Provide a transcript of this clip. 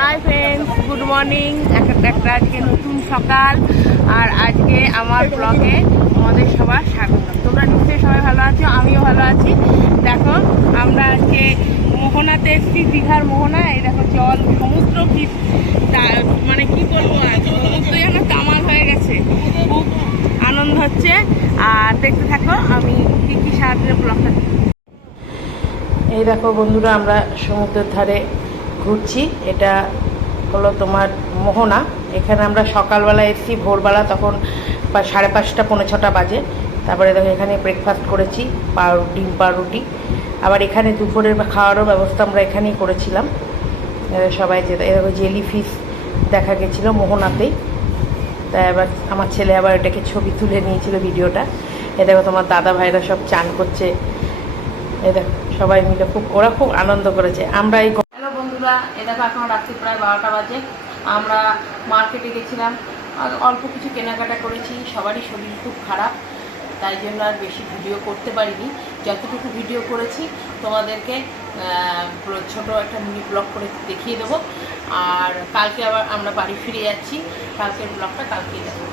Hi friends, good morning. একটা আজকে নতুন সকাল, আর আজকে আমার ব্লগে আমাদের সবার স্বাগত। তোমরা নিশ্চয়ই সবাই ভালো আছো, আমিও ভালো আছি। দেখো, আমরা আজকে মোহনাতে এসেছি, দীঘার মোহনা। এই দেখো জল, সমুদ্র কি মানে কি বলবো, আর সমুদ্র যেন তামাল হয়ে গেছে। খুব আনন্দ হচ্ছে, আর দেখতে থাকো আমি কি কি সারাদিনের ব্লগটা। এই দেখো বন্ধুরা, আমরা সমুদ্রের ধারে ঘুরছি। এটা হলো তোমার মোহনা। এখানে আমরা সকালবেলা এসেছি, ভোরবেলা, তখন 5:30 পৌনে 6টা বাজে। তারপরে দেখো এখানে ব্রেকফাস্ট করেছি, ডিম পাউরুটি। আবার এখানে দুপুরের খাওয়ারও ব্যবস্থা আমরা এখানেই করেছিলাম। সবাই যেতে, এরকম জেলি ফিশ দেখা গেছিলো মোহনাতেই। তাই এবার আমার ছেলে আবার এটাকে ছবি তুলে নিয়েছিল, ভিডিওটা। এ দেখো তোমার দাদা ভাইরা সব চান করছে। এই দেখো সবাই মিলে ওরা খুব আনন্দ করেছে। আমরা এই হ্যালো বন্ধুরা, এ দেখো এখন রাত্রি প্রায় 12টা বাজে। আমরা মার্কেটে গেছিলাম, অল্প কিছু কেনাকাটা করেছি। সবারই শরীর খুব খারাপ, তাই জন্য আর বেশি ভিডিও করতে পারিনি। যতটুকু ভিডিও করেছি তোমাদেরকে ছোট একটা মিনি ব্লগ করে দেখিয়ে দেবো। আর কালকে আবার আমরা বাড়ি ফিরে যাচ্ছি, কালকের ব্লগটা কালকেই দেখো।